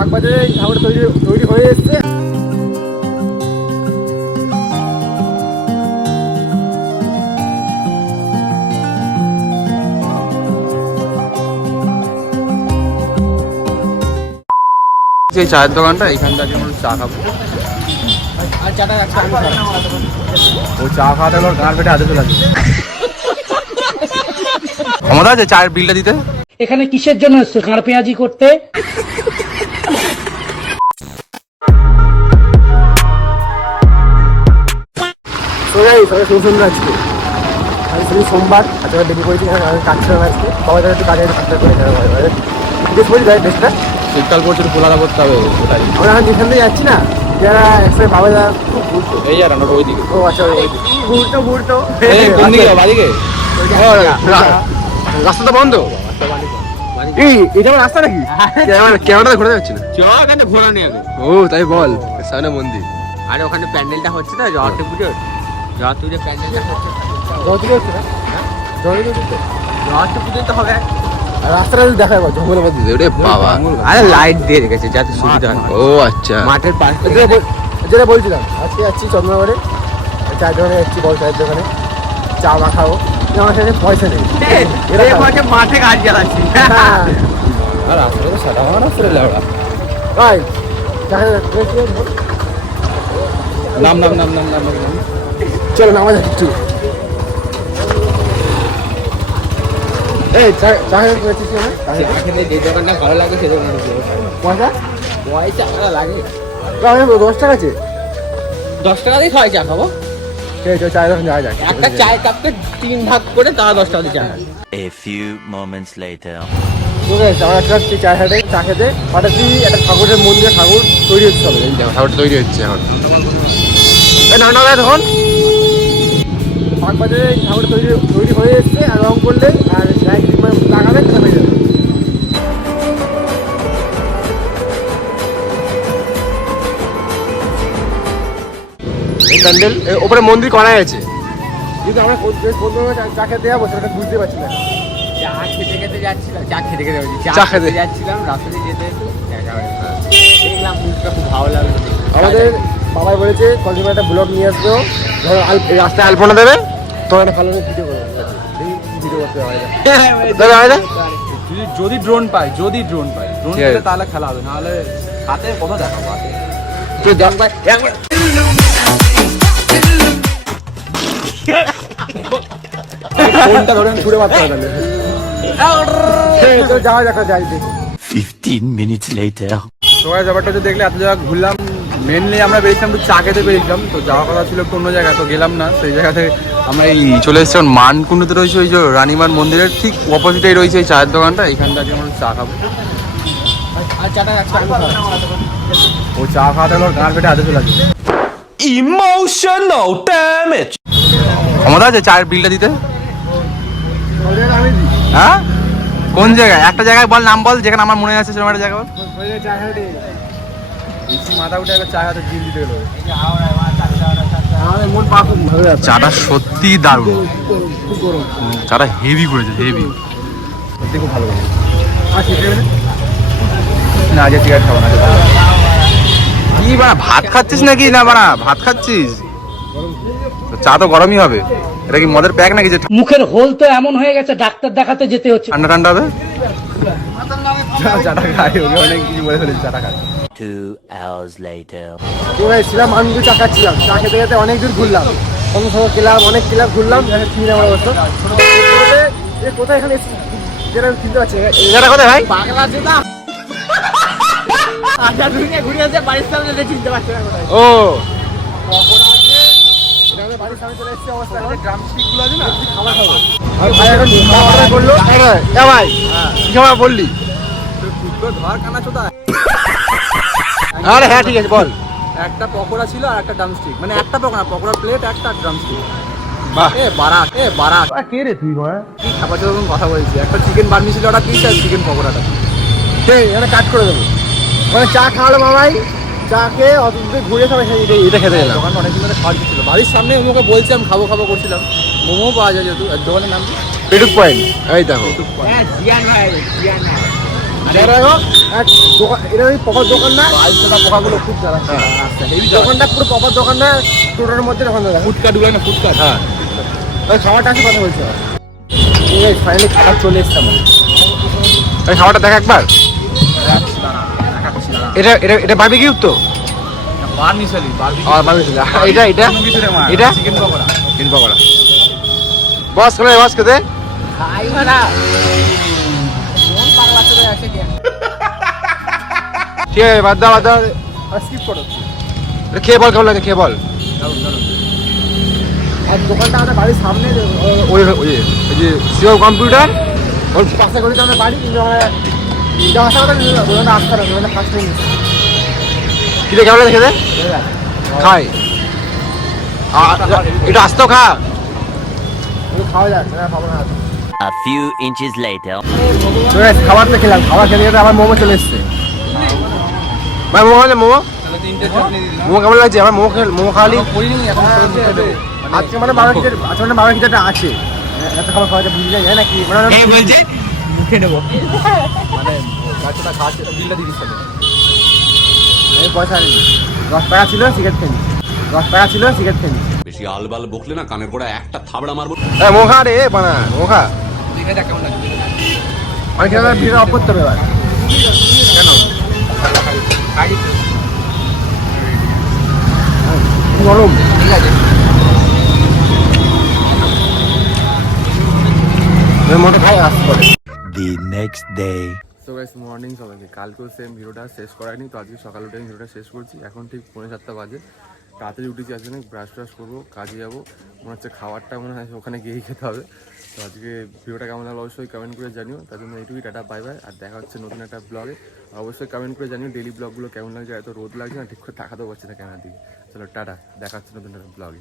বাগবাজারে ঠাকুর তৈরি হয়ে এসছে। যে চায়ের দোকানটা এখানটা যেমন চা খাবো আর চাটা রাখছি আমি ও চা খাওয়াতে আমার গাঁর পেটে আদে চলে আসে। ক্ষমতা আছে চায়ের বিলটা দিতে? এখানে কিসের জন্য এসছো? কাঁড় পেঁয়াজি করতে? সুন্দর আজকে আমি সোমবার আজকে ডেলি করেছি কাজ ছিলাম আজকে সবাই একটু কাজে কাজটা করে বেশ বলি যাই বেশটা শীতকাল পর্যন্ত খোলা করতে হবে ওটাই। আমরা এখন যেখান থেকে যাচ্ছি না যারা একসাথে বাবা দা খুব ঘুরতো এই আর আমরা ওইদিকে ও আচ্ছা ঘুরতো কোন দিকে বাদিকে রাস্তাটা বন্ধ এই এটা আমার রাস্তা নাকি ক্যামেরাটা ঘুরে যাচ্ছে না এখানে ঘোরা নেই আগে। ও তাই বল সামনে মন্দির আরে ওখানে প্যান্ডেলটা হচ্ছে না জগতে পুজোর জগতে প্যান্ডেলটা হচ্ছে জগদ্দীপ হচ্ছে না জগদ্দীপ হচ্ছে জগতে পুজো তো হবে। রাস্তাটা দেখা যাবে জঙ্গলের মধ্যে দিয়ে ওরে বাবা আরে লাইট দিয়ে রেখেছে যাতে সুবিধা হয়। ও আচ্ছা মাঠের পাশে যেটা বলছিলাম আজকে যাচ্ছি চন্দ্রনগরে চায়ের দোকানে যাচ্ছি বড় চায়ের দোকানে চা মা খাবো আমার কাছে পয়সা নেই মাঠে গাছ জ্বালাচ্ছি আর রাস্তাটা তো সাদা আমার রাস্তা লেওড়া ভাই নাম নাম নাম নাম নাম নাম চলো নামা যাক একটু এই চা চা খেয়েছিস না খেতে যে দোকানটা ভালো লাগে সে দোকানে পয়সা পয়সা লাগে 10 টাকা আছে 10 টাকা দিয়ে খাওয়াই চা খাবো। ঠিক আছে চায়ের দোকান যাওয়া যাক একটা চায়ের কাপকে 3 ভাগ করে তারা 10 টাকা দিয়ে চা খায়। A few moments later. ঠিক আছে আমরা একটা চা খেতে চা খেতে হঠাৎ একটা ঠাকুরের মন্দিরে ঠাকুর তৈরি হচ্ছে হবে এই দেখো ঠাকুর তৈরি হচ্ছে এখন না না তখন বাগবাজারে ঠাকুর তৈরি হয়ে এসছে আর রং করলে আর লাগাবে হয়ে যাবে প্যান্ডেল ওপরে মন্দির করা আছে কিন্তু আমরা চা খেতে যাবো সেটা বুঝতে পারছি না চা খেতে খেতে যাচ্ছিলাম চা খেতে যাচ্ছিলাম রাস্তাতে যেতে দেখলাম মুখটা খুব ভালো লাগলো। আমাদের বাবাই বলেছে কন্টিনিউ একটা ব্লগ নিয়ে আসবো ধরো রাস্তায় আলপনা দেবে তোমার একটা ভালো ভিডিও করবো ভিডিও করতে হবে যদি ড্রোন পাই ড্রোন পেলে তাহলে খেলা হবে, নাহলে হাতে কথা দেখাবো হাতে তুই দেখ ভাই একবার ফোনটা ধরে ছুড়ে মারতে হবে তাহলে যাওয়া দেখা যায় দেখি 15 minutes later. সবাই ব্যাপারটা তো দেখলে এত জায়গা ঘুরলাম, মেনলি আমরা বেরিয়েছিলাম একটু চা খেতে বেরিয়েছিলাম, তো যাওয়ার কথা ছিল একটু অন্য জায়গায়, তো গেলাম না সেই জায়গাতে আমরা এই চলে এসেছি মানকুণ্ডুতে রয়েছে ওই যে রানীমান মন্দিরের ঠিক অপোজিটেই রয়েছে এই চায়ের দোকানটা, এইখানটা আমরা চা খাবো আর চাটা রাখছি আমি ও চা খাওয়াতে আমার গাঁর পেটে আদে চলে আসে। Emotional damage. ক্ষমতা আছে চায়ের বিলটা দিতে? হ্যাঁ কোন জায়গায়? একটা জায়গায় বল, নাম বল যেখানে আমার মনে আছে সেরকম একটা জায়গা বল। মাথা উঠে একবার চা হাতে বিল দিতে গেল। চাটা সত্যি দারুণ, চাটা হেভি করেছে, হেভি সত্যি খুব ভালো করেছে। না আজকে সিগারেট খাবো না। কি বাড়া ভাত খাচ্ছিস নাকি? না বাড়া ভাত খাচ্ছিস? চা তো গরমই হবে। এটা কি মদের প্যাক নাকি যে মুখের হোল তো এমন হয়ে গেছে ডাক্তার দেখাতে যেতে হচ্ছে। ঠান্ডা ঠান্ডা হবে? চাটা খাই, ওকে অনেক কিছু বলে ফেলেছি, চাটা খাই। 2 hours later. ছিলাম মানগুলো চা খাচ্ছিলাম, চা খেতে খেতে অনেক দূর ঘুরলাম, ক্লাব অনেক ক্লাব ঘুরলাম, চিনি আমার অবস্থা কোথায় এখানে যেটা চিনতে পারছি এটা কোথায় ভাই? পাগলা আছে না আচ্ছা দুনিয়া ঘুরে আসে বাড়ির সামনে যে চিনতে পারছ না কোথায়। ও বাড়ির সামনে চলে এসেছে, অবস্থা ড্রামস্টিক গুলো আছে না খাবার খাবো। আর ভাই এখন অর্ডার করলো ভাই কি খাবার বললি? ধর কানা চোদা। আরে হ্যাঁ ঠিক আছে বল। একটা পকোড়া ছিল আর একটা ড্রামস্টিক, মানে একটা পকোড়া, পকোড়ার প্লেট একটা ড্রামস্টিক। বাহ এ বারাক কে রে তুই ভাই? কি খাবার যখন কথা বলছি, একটা চিকেন বার্নি ছিল ওটা পিস আর চিকেন পকোড়াটা। সেই এটা কাট করে দেবো, মানে চা খাওয়ালো বাবাই, চা খেয়ে অত ঘুরে সবাই এটা খেতে গেলাম। দোকান অনেকদিন ধরে খাওয়া ছিল, বাড়ির সামনে ওকে বলছিলাম খাবো খাবো করছিলাম, মোমো পাওয়া যায় যেহেতু। দোকানের নাম কি? পেটুক পয়েন্ট, এই দেখো জিয়ান ভাই, জিয়ান যারা এক দোকান, এটা ওই প্রপার দোকান না, পোকাগুলো খুব জ্বালা। দোকানটা পুরো প্রপার দোকান না, টোটোর মধ্যে দোকান দাদা। ফুটকাট গুলো না ফুটকাট। হ্যাঁ, ওই খাবারটা আছে কথা বলছে। ফাইনালি খাবার চলে এসছে আমার। এই খাবারটা দেখ একবার। এটা এটা এটা বারবিকিউ তো? বার্মিশালি, বারবিকিউ। এটা এটা এটা চিকেন পকোড়া। চিকেন পকোড়া। বস কোলে বস খেতে। খাই না। কোন পাগলা চলে আসে কি? ঠিক আছে, বাদ দাও বাদ দাও। স্কিপ করো। এটা খেয়ে বল কেমন লাগে, খেয়ে বল। আর দোকানটা আমাদের বাড়ির সামনে, ওই ওই ওই যে সিও কম্পিউটার ওর পাশে করে আমাদের বাড়ি, কিন্তু আমরা যাওয়া আসা করে দোকানটা আসতে পারো, দোকানটা ফার্স্ট টাইম কিরে কেমন লাগে খেতে? খাই। এটা আসতো খা। খাওয়া যায় না, খাবো না। A few inches later. খাবারটা খেলাম, খাবার খেলে গেলে আবার মোমো চলে এসছে। ভাই মোমো খালে মোমো মোমো কেমন লাগছে? আমার মোমো খালি আজকে মানে বারোটিতে, আজকে মানে বারোটিতে আছে এত খাবার খাওয়া যায়, বুঝলে যায় নাকি মানে বলছে মুখে নেবো মানে বাচ্চাটা খাওয়াচ্ছে, বিলটা দিয়ে দিচ্ছে। এই পয়সা নেই, 10 টাকা ছিল সিগারেট খেয়ে 10 টাকা ছিল সিগারেট খেয়ে। বেশি আলবাল বকলে না কানের গোড়া একটা থাবড়া মারবো। মোমো খা রে বানা, মোমো খা। অনেক ভিড় অফ করতে হবে এবার। কেন? গরম ঠিক আছে। মোটে ভাই আসতে পারে। The next day. So guys morning সবাইকে। কালকেও সেম ভিডিওটা শেষ করায়নি, তো আজকে সকাল উঠে ভিডিওটা শেষ করছি। এখন ঠিক 7:45 বাজে। তাড়াতাড়ি উঠেছি, আজকে ব্রাশ ট্রাশ করবো, কাজে যাবো। মনে হচ্ছে খাবারটা মনে হয় ওখানে গিয়েই খেতে হবে। তো আজকে ভিডিওটা কেমন লাগলো অবশ্যই কমেন্ট করে জানিও। তার জন্য এইটুকুই, টাটা বাই বাই। আর দেখা হচ্ছে নতুন একটা ব্লগে। অবশ্যই কমেন্ট করে জানিও ডেলি ব্লগগুলো কেমন লাগছে। এত রোদ লাগছে না, ঠিক করে তাকাতেও পারছি না ক্যামেরার দিকে। চলো টাটা, দেখা হচ্ছে নতুন একটা ব্লগে।